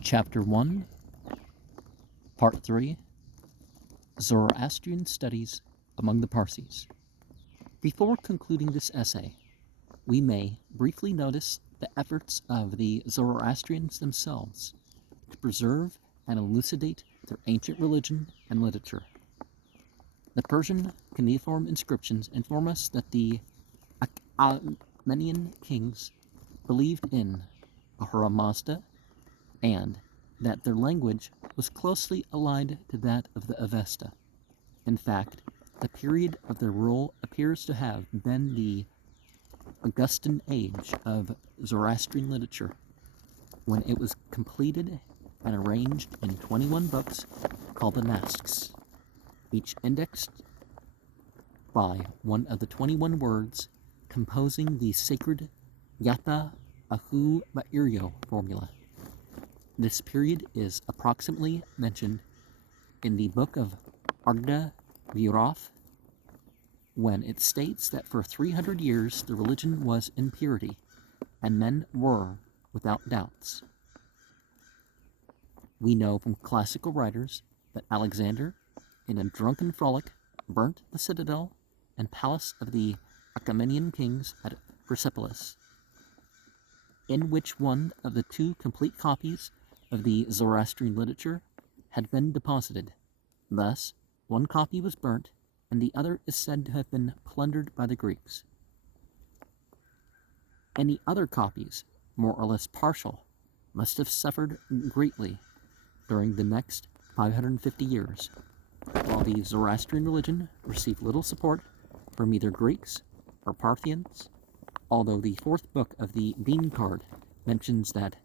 Chapter 1, Part 3, Zoroastrian Studies Among the Parsis. Before concluding this essay, we may briefly notice the efforts of the Zoroastrians themselves to preserve and elucidate their ancient religion and literature. The Persian cuneiform inscriptions inform us that the Achaemenid kings believed in Ahura Mazda, and that their language was closely allied to that of the Avesta. In fact, the period of their rule appears to have been the Augustan age of Zoroastrian literature, when it was completed and arranged in 21 books called the Nasks, each indexed by one of the 21 words composing the sacred Yatha Ahu Ba'iryo formula. This period is approximately mentioned in the book of Arda Viroth, when it states that for 300 years the religion was in purity, and men were without doubts. We know from classical writers that Alexander, in a drunken frolic, burnt the citadel and palace of the Achaemenid kings at Persepolis, in which one of the two complete copies of the Zoroastrian literature had been deposited. Thus, one copy was burnt, and the other is said to have been plundered by the Greeks. Any other copies, more or less partial, must have suffered greatly during the next 550 years, while the Zoroastrian religion received little support from either Greeks or Parthians, although the fourth book of the Dean card mentions that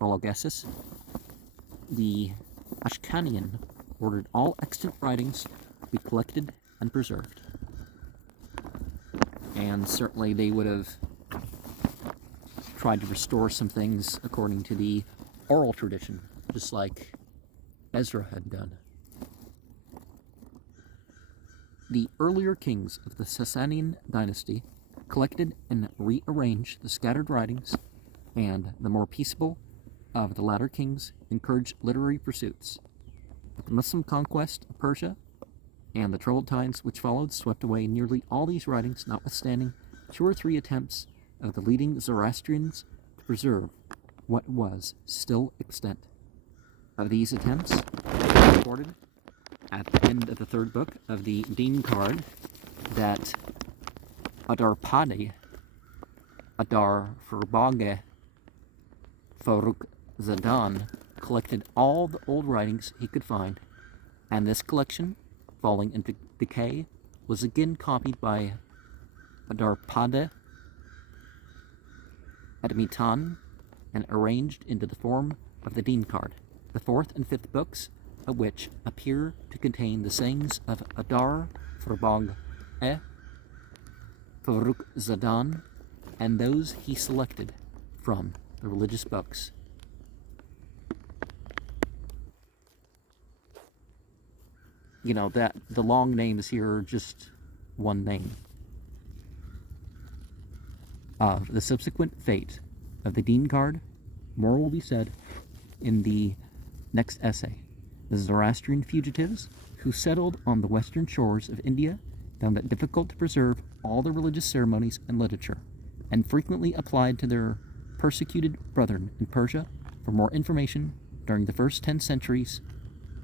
Vologeses, the Ashkanian, ordered all extant writings to be collected and preserved. And certainly they would have tried to restore some things according to the oral tradition, just like Ezra had done. The earlier kings of the Sasanian dynasty collected and rearranged the scattered writings, and the more peaceable of the latter kings encouraged literary pursuits. But the Muslim conquest of Persia and the troubled times which followed swept away nearly all these writings, notwithstanding 2 or 3 attempts of the leading Zoroastrians to preserve what was still extant. Of these attempts, recorded at the end of the 3rd book of the Dean card that Adarpade, Adar Furbage, Faruk Zadan collected all the old writings he could find, and this collection, falling into decay, was again copied by Adarpade Admitan and arranged into the form of the Dean card, the 4th and 5th books of which appear to contain the sayings of Adar Furbage, Faruk Zadan, and those he selected from the religious books. You know, that the long names here are just one name. Of the subsequent fate of the Dean card, more will be said in the next essay. The Zoroastrian fugitives who settled on the western shores of India found it difficult to preserve all the religious ceremonies and literature, and frequently applied to their persecuted brethren in Persia for more information during the first 10 centuries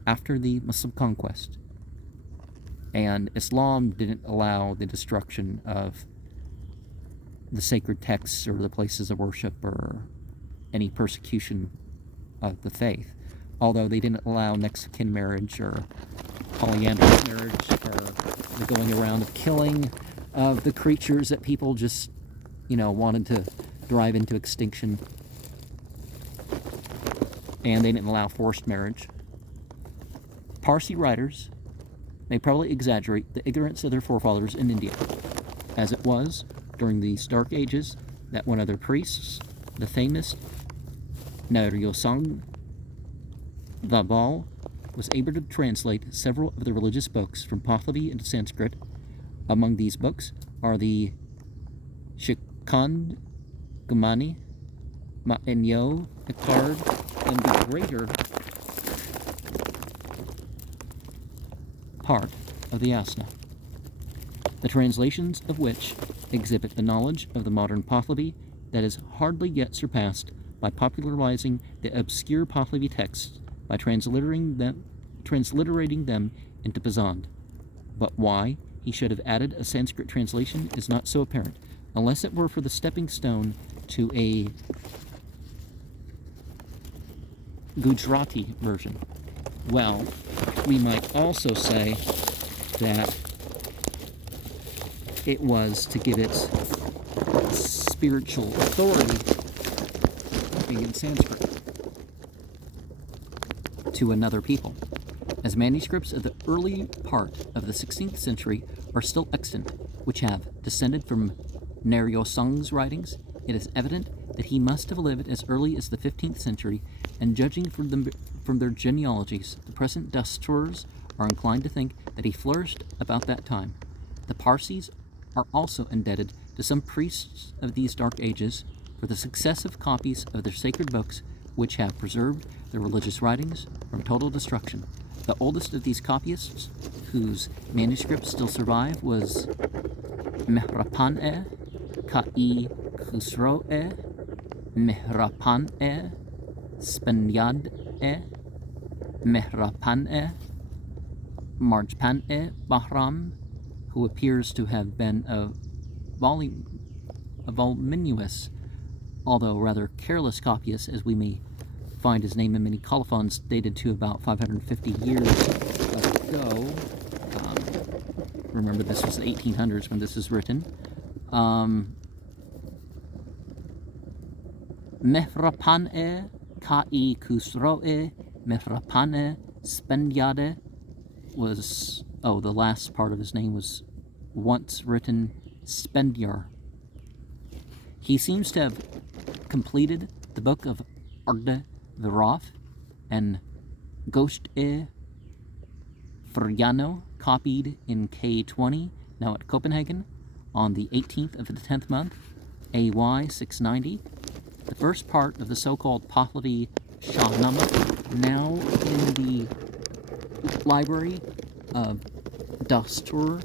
after the Muslim conquest. And Islam didn't allow the destruction of the sacred texts or the places of worship or any persecution of the faith, although they didn't allow next of kin marriage or polyandrous marriage or the going around of killing of the creatures that people just, wanted to drive into extinction. And they didn't allow forced marriage. Parsi writers may probably exaggerate the ignorance of their forefathers in India, as it was during these dark ages that one of their priests, the famous Naryosang Dabal, was able to translate several of the religious books from Pahlavi into Sanskrit. Among these books are the Shikand Gumani, Ma'enyo, Picard, and the greater part of the Yasna, the translations of which exhibit a knowledge of the modern Pahlavi that is hardly yet surpassed by popularizing the obscure Pahlavi texts by transliterating them into Pazand. But why he should have added a Sanskrit translation is not so apparent, unless it were for the stepping stone to a Gujarati version. Well, we might also say that it was to give its spiritual authority, being in Sanskrit, to another people, as manuscripts of the early part of the 16th century are still extant, which have descended from Naryosang's writings. It is evident that he must have lived as early as the 15th century, and judging from their genealogies, the present Dasturs are inclined to think that he flourished about that time. The Parsis are also indebted to some priests of these dark ages for the successive copies of their sacred books, which have preserved their religious writings from total destruction. The oldest of these copyists, whose manuscripts still survive, was Mehrapan-e, Ka'i Khusro-e, Mehrapan-e, Spanyad-e, Mehrapan-e, Marjpan-e Bahram, who appears to have been a voluminous, although rather careless copyist, as we may find his name in many colophons dated to about 550 years ago. Remember, this was the 1800s when this is written. Mehrapan-e Ka'i Khusro-e, Mehrapan-e Spanyade was, the last part of his name was once written Spendyar. He seems to have completed the book of Arda Viroth and Ghost-e Friano, copied in K20, now at Copenhagen, on the 18th of the 10th month, AY 690. The first part of the so-called Pahlavi Shahnama, now in the library of Dastur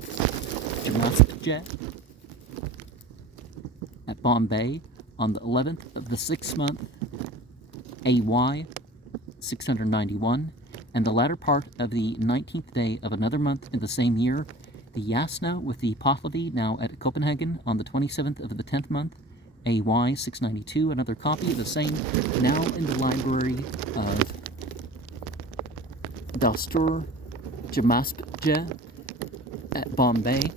Jamaskje at Bombay, on the 11th of the 6th month, AY 691, and the latter part of the 19th day of another month in the same year, the Yasna with the Pahlavi, now at Copenhagen, on the 27th of the 10th month, AY 692, another copy of the same, now in the library of Dastur Jamaskje at Bombay,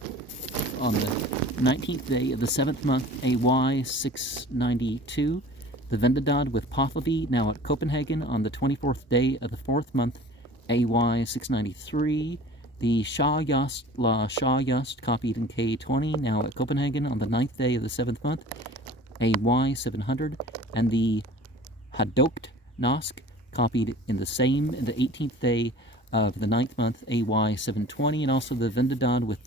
on the 19th day of the 7th month, AY 692, the Vendadad with Pahlavi, now at Copenhagen, on the 24th day of the 4th month, AY 693, the Shah Yast La Shah Yast, copied in K20, now at Copenhagen, on the 9th day of the 7th month, AY 700, and the Hadokt Nosk, copied in the 18th day of the 9th month, AY 720, and also the Vendadad with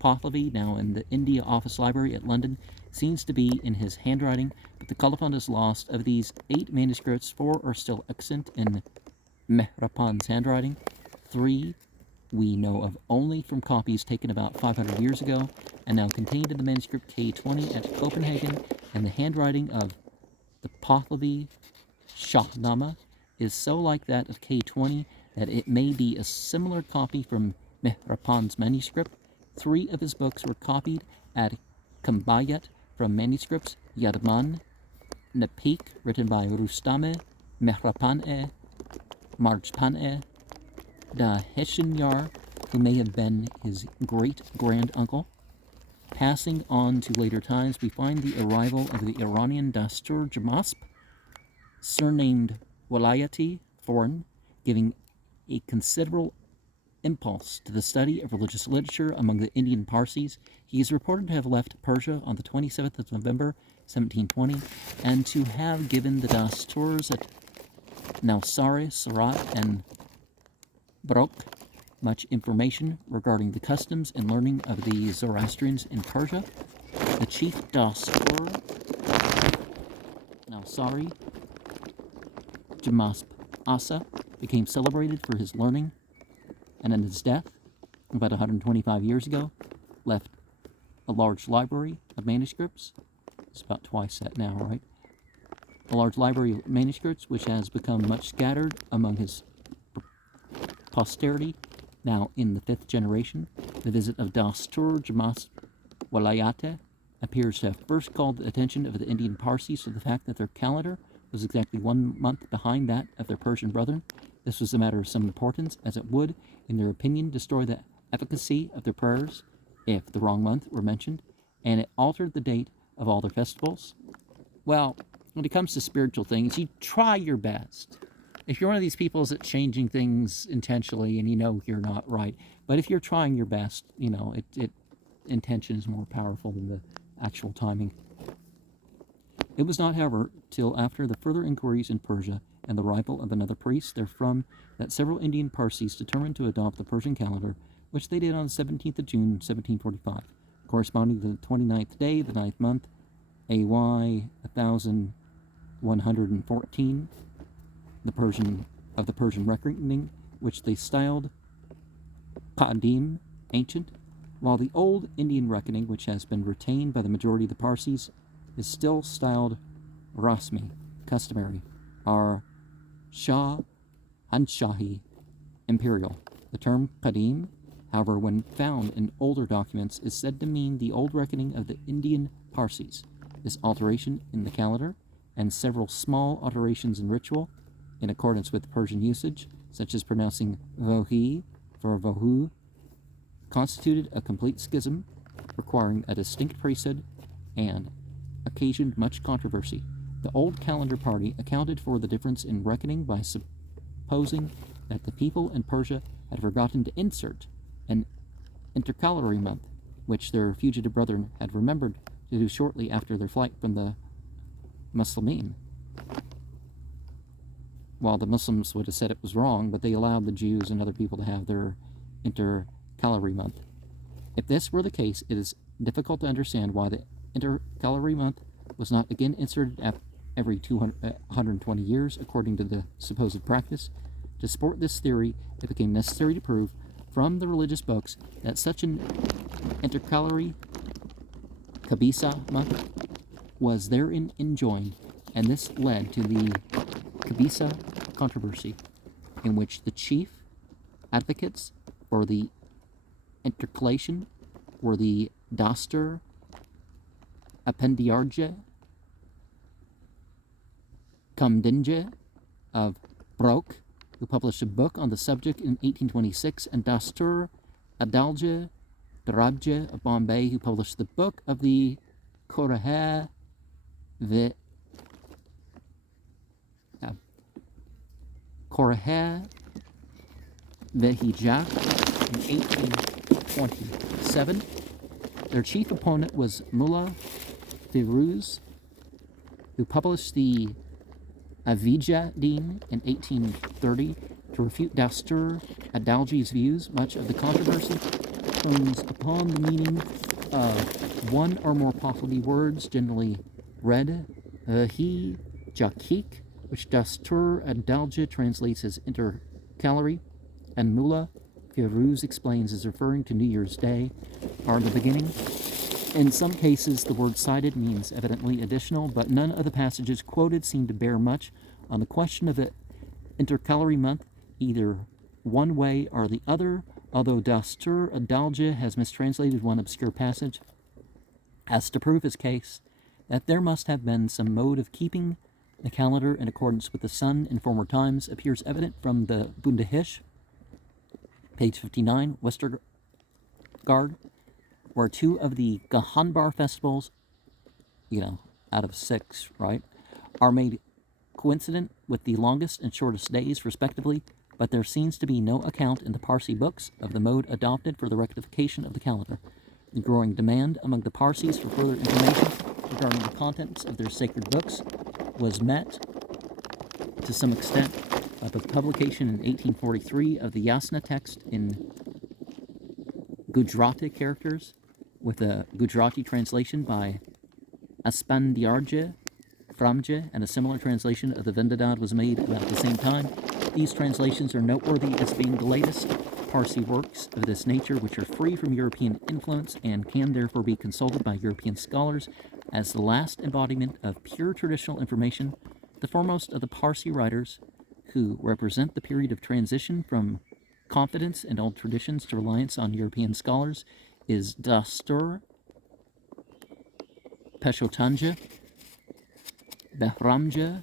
Pahlavi, now in the India Office Library at London, seems to be in his handwriting, but the colophon is lost. Of these 8 manuscripts, 4 are still extant in Mehrapan's handwriting. 3 we know of only from copies taken about 500 years ago, and now contained in the manuscript K20 at Copenhagen, and the handwriting of the Pahlavi Shahnama is so like that of K20 that it may be a similar copy from Mehrapan's manuscript. 3 of his books were copied at Kambayat from manuscripts Yadman, Napik, written by Rustame, Mehrapan-e, Marjpan-e, Da Heshinyar, who may have been his great-grand-uncle. Passing on to later times, we find the arrival of the Iranian Dastur Jamasp, surnamed Walayati, foreign, giving a considerable impulse to the study of religious literature among the Indian Parsis. He is reported to have left Persia on the 27th of November, 1720, and to have given the Dasturs at Navsari, Surat, and Brok much information regarding the customs and learning of the Zoroastrians in Persia. The chief Dastur Now, Sari Jamasp Asa became celebrated for his learning, and at his death, about 125 years ago, left a large library of manuscripts. It's about twice that now, right? A large library of manuscripts which has become much scattered among his posterity, now in the 5th generation. The visit of Dastur Jamasp Walayate appears to have first called the attention of the Indian Parsis to the fact that their calendar was exactly 1 month behind that of their Persian brethren. This was a matter of some importance, as it would, in their opinion, destroy the efficacy of their prayers if the wrong month were mentioned, and it altered the date of all their festivals. Well, when it comes to spiritual things, you try your best. If you're one of these people that's changing things intentionally and you know you're not right, but if you're trying your best, intention is more powerful than the actual timing. It was not, however, till after the further inquiries in Persia and the arrival of another priest therefrom that several Indian Parsis determined to adopt the Persian calendar, which they did on the 17th of June, 1745, corresponding to the 29th day, the 9th month, AY 1114, the Persian reckoning, which they styled Qadim, ancient, while the old Indian reckoning, which has been retained by the majority of the Parsis, is still styled Rasmi, customary, or Shah Hanshahi, imperial. The term Qadim, however, when found in older documents, is said to mean the old reckoning of the Indian Parsis. This alteration in the calendar, and several small alterations in ritual, in accordance with Persian usage, such as pronouncing Vohi for Vohu, constituted a complete schism, requiring a distinct priesthood, and occasioned much controversy. The old calendar party accounted for the difference in reckoning by supposing that the people in Persia had forgotten to insert an intercalary month, which their fugitive brethren had remembered to do shortly after their flight from the Muslimin. While the Muslims would have said it was wrong, but they allowed the Jews and other people to have their intercalary month. If this were the case, it is difficult to understand why the intercalary month was not again inserted every 120 years, according to the supposed practice. To support this theory, it became necessary to prove from the religious books that such an intercalary Kabisa month was therein enjoined, and this led to the Kabisa controversy, in which the chief advocates for the intercalation were the Dastur Appendiarje Kamdinje of Brok, who published a book on the subject in 1826, and Dastur Adalje Darabje of Bombay, who published the book of the Korahe Vehijak in 1827. Their chief opponent was Mullah Firuz, who published the Avijadin in 1830 to refute Dastur Adalji's views. Much of the controversy turns upon the meaning of one or more possible words, generally read he jakik, which Dastur Adalji translates as intercalary, and Mullah Firuz explains as referring to New Year's Day, are the beginning. In some cases, the word cited means evidently additional, but none of the passages quoted seem to bear much on the question of the intercalary month, either one way or the other, although Dastur Adalji has mistranslated one obscure passage as to prove his case that there must have been some mode of keeping the calendar in accordance with the sun in former times, appears evident from the Bundahish, page 59, Westergaard, where 2 of the Gahanbar festivals, out of 6, right, are made coincident with the longest and shortest days, respectively, but there seems to be no account in the Parsi books of the mode adopted for the rectification of the calendar. The growing demand among the Parsis for further information regarding the contents of their sacred books was met, to some extent, by the publication in 1843 of the Yasna text in Gujarati characters, with a Gujarati translation by Aspandiarje Beframje, and a similar translation of the Vendidad was made about the same time. These translations are noteworthy as being the latest Parsi works of this nature, which are free from European influence and can therefore be consulted by European scholars as the last embodiment of pure traditional information. The foremost of the Parsi writers who represent the period of transition from confidence in old traditions to reliance on European scholars is Dastur Peshotanja Behramja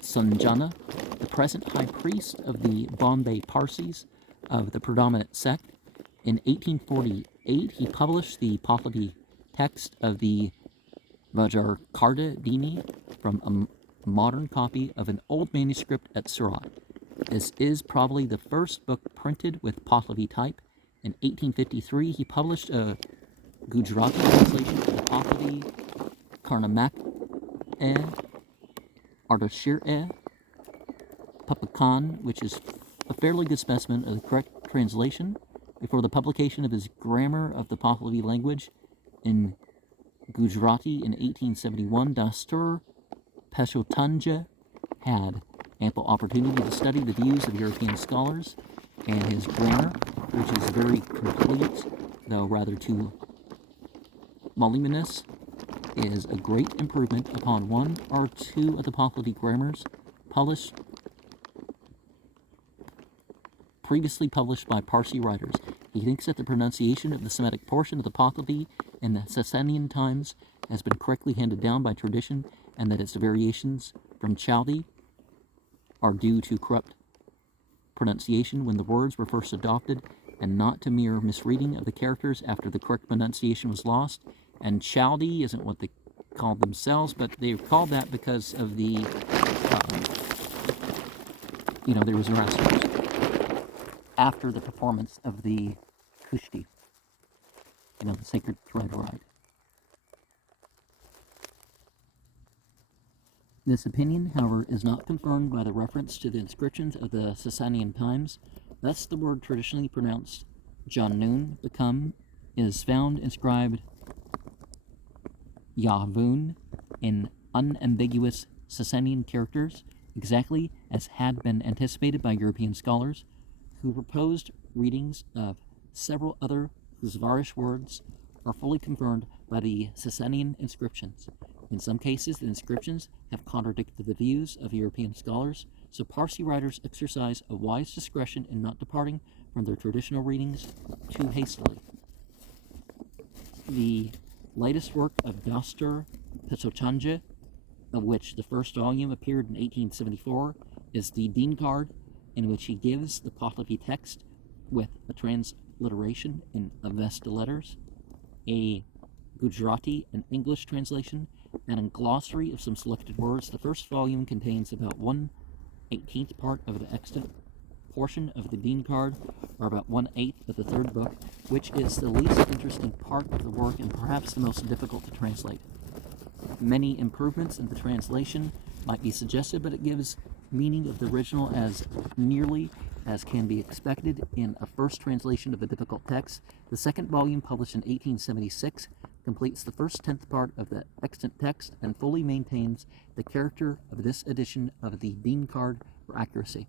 Sanjana, the present high priest of the Bombay Parsis of the predominant sect. In 1848, he published the Pahlavi text of the Vajarkarda Dini from a modern copy of an old manuscript at Surat. This is probably the first book printed with Pahlavi type. In 1853, he published a Gujarati translation of the Pahlavi Karnamak-e Ardashir-e Papakan, which is a fairly good specimen of the correct translation. Before the publication of his Grammar of the Pahlavi language in Gujarati in 1871, Dastur Peshotanja had ample opportunity to study the views of European scholars, and his grammar, which is very complete, though rather too voluminous, is a great improvement upon one or two of the Pahlavi grammars previously published by Parsi writers. He thinks that the pronunciation of the Semitic portion of the Pahlavi in the Sasanian times has been correctly handed down by tradition, and that its variations from Chaldee are due to corrupt pronunciation when the words were first adopted, and not to mere misreading of the characters after the correct pronunciation was lost. And Chaldee isn't what they called themselves, but they called that because of the, there was wrestlers after the performance of the Kushti, the sacred thread ride. This opinion, however, is not confirmed by the reference to the inscriptions of the Sasanian times. Thus, the word traditionally pronounced Janun is found inscribed Yahvun in unambiguous Sasanian characters, exactly as had been anticipated by European scholars, who proposed readings of several other Zvarish words are fully confirmed by the Sasanian inscriptions. In some cases, the inscriptions have contradicted the views of European scholars, so Parsi writers exercise a wise discretion in not departing from their traditional readings too hastily. The latest work of Dastur Peshotanja, of which the first volume appeared in 1874, is the Deen Card, in which he gives the Pahlavi text with a transliteration in Avesta letters, a Gujarati and English translation, and a glossary of some selected words. The first volume contains about 1/18th part of the extant portion of the Deen Card, or about 1/8 of the third book, which is the least interesting part of the work and perhaps the most difficult to translate. Many improvements in the translation might be suggested, but it gives meaning of the original as nearly as can be expected in a first translation of a difficult text. The second volume, published in 1876, completes the first 10th part of the extant text and fully maintains the character of this edition of the Deen Card for accuracy.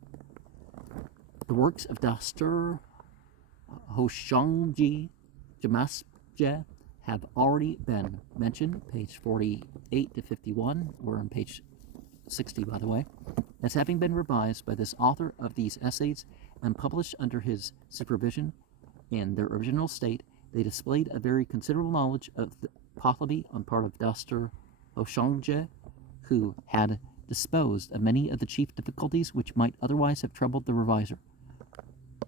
The works of Dastur Hoshangji Jamasje have already been mentioned, page 48 to 51, we're on page 60, by the way, as having been revised by this author of these essays and published under his supervision. In their original state, they displayed a very considerable knowledge of the Pahlavi on part of Dastur Hoshangje, who had disposed of many of the chief difficulties which might otherwise have troubled the reviser.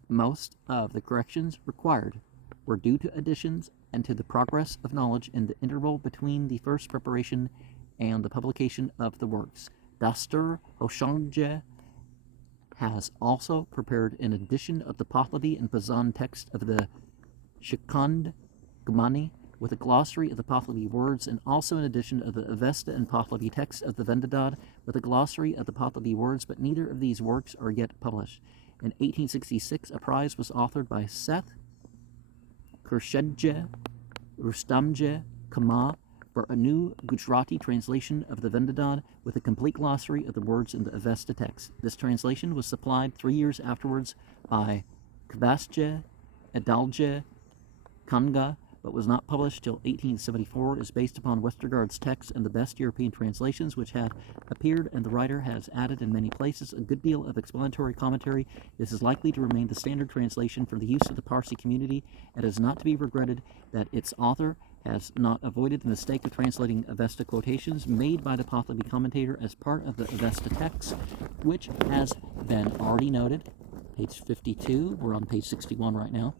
Most of the corrections required were due to additions and to the progress of knowledge in the interval between the first preparation and the publication of the works. Dastur Hoshangje has also prepared an edition of the Pahlavi and Pazan text of the Shikand Gmani with a glossary of the Pahlavi words, and also an edition of the Avesta and Pahlavi text of the Vendidad with a glossary of the Pahlavi words, but neither of these works are yet published. In 1866, a prize was authored by Seth Khurshedje Rustamje Kama for a new Gujarati translation of the Vendadad with a complete glossary of the words in the Avesta text. This translation was supplied 3 years afterwards by Kvasje Adalje Kanga, but was not published till 1874, is based upon Westergaard's text and the best European translations which had appeared, and the writer has added in many places a good deal of explanatory commentary. This is likely to remain the standard translation for the use of the Parsi community. It is not to be regretted that its author has not avoided the mistake of translating Avesta quotations made by the Pahlavi commentator as part of the Avesta text, which has been already noted. Page 52, we're on page 61 right now,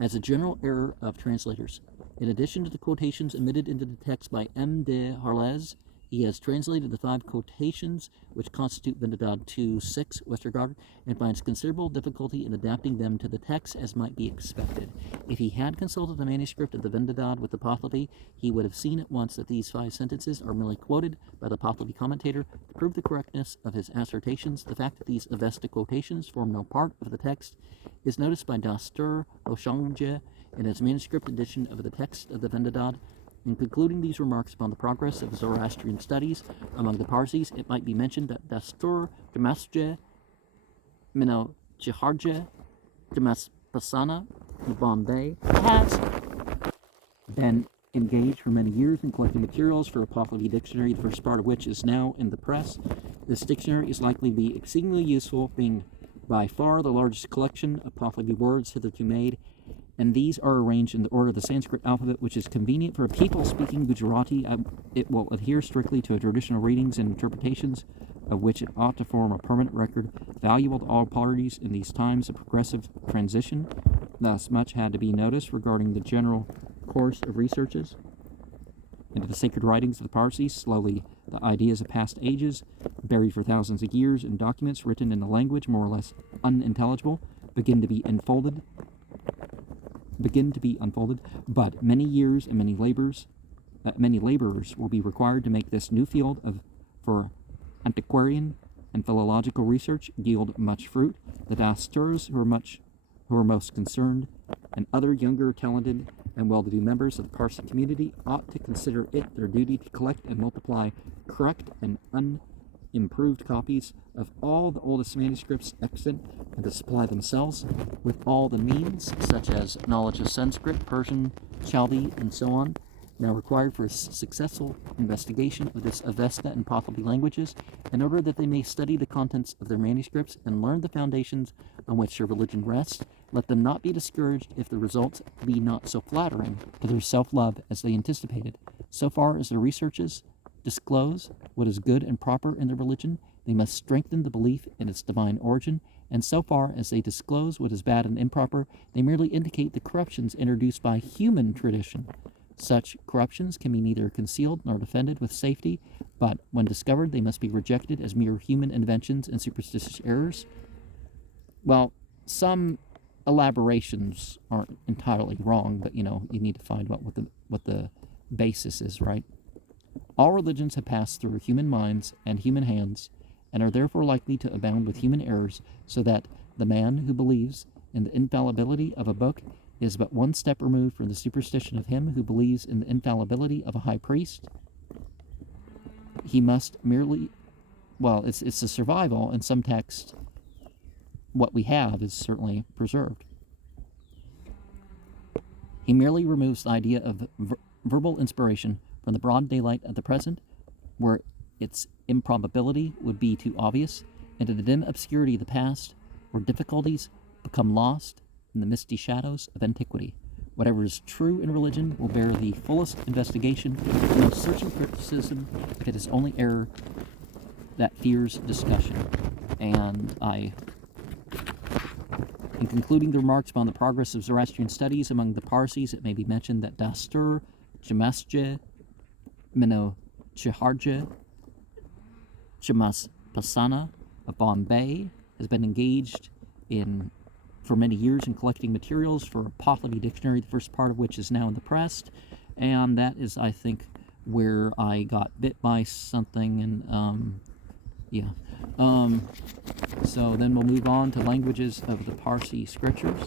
as a general error of translators. In addition to the quotations omitted into the text by M. de Harlez, he has translated the 5 quotations which constitute Vendadad 2:6 Westergaard, and finds considerable difficulty in adapting them to the text as might be expected. If he had consulted the manuscript of the Vendadad with the Pahlavi, he would have seen at once that these 5 sentences are merely quoted by the Pahlavi commentator to prove the correctness of his assertions. The fact that these Avesta quotations form no part of the text is noticed by Dastur Hoshangje in his manuscript edition of the text of the Vendadad. In concluding these remarks upon the progress of Zoroastrian studies among the Parsis, it might be mentioned that Dastur Damasje Mino Chiharje Damaspasana Bombay has been engaged for many years in collecting materials for a Pahlavi dictionary, the first part of which is now in the press. This dictionary is likely to be exceedingly useful, being by far the largest collection of Pahlavi words hitherto made, and these are arranged in the order of the Sanskrit alphabet, which is convenient for people speaking Gujarati. It will adhere strictly to traditional readings and interpretations, of which it ought to form a permanent record, valuable to all parties in these times of progressive transition. Thus much had to be noticed regarding the general course of researches into the sacred writings of the Parsis. Slowly, the ideas of past ages, buried for thousands of years in documents written in a language more or less unintelligible, begin to be unfolded, but many years and many laborers will be required to make this new field for antiquarian and philological research yield much fruit. The Dasturs who are most concerned, and other younger, talented, and well-to-do members of the Parsi community ought to consider it their duty to collect and multiply correct and unimproved copies of all the oldest manuscripts extant, and to supply themselves with all the means, such as knowledge of Sanskrit, Persian, Chaldi, and so on, now required for a successful investigation of this Avesta and Pahlavi languages, in order that they may study the contents of their manuscripts and learn the foundations on which their religion rests. Let them not be discouraged if the results be not so flattering to their self-love as they anticipated. So far as their researches disclose what is good and proper in their religion, they must strengthen the belief in its divine origin, and so far as they disclose what is bad and improper, they merely indicate the corruptions introduced by human tradition. Such corruptions can be neither concealed nor defended with safety, but when discovered they must be rejected as mere human inventions and superstitious errors. Well, some elaborations aren't entirely wrong, but you need to find out what the basis is, right? All religions have passed through human minds and human hands, and are therefore likely to abound with human errors, so that the man who believes in the infallibility of a book is but one step removed from the superstition of him who believes in the infallibility of a high priest. He must merely, it's a survival. In some texts, what we have is certainly preserved. He merely removes the idea of verbal inspiration from the broad daylight of the present, where its improbability would be too obvious, into the dim obscurity of the past, where difficulties become lost in the misty shadows of antiquity. Whatever is true in religion will bear the fullest investigation, the most searching criticism, if it is only error that fears discussion. And in concluding the remarks upon the progress of Zoroastrian studies among the Parsis, it may be mentioned that Dastur Jamasje Mino Chiharje Chamaspasana of Bombay has been engaged for many years in collecting materials for a Pahlavi dictionary, the first part of which is now in the press, and that is, I think, where I got bit by something, and so then we'll move on to languages of the Parsi scriptures.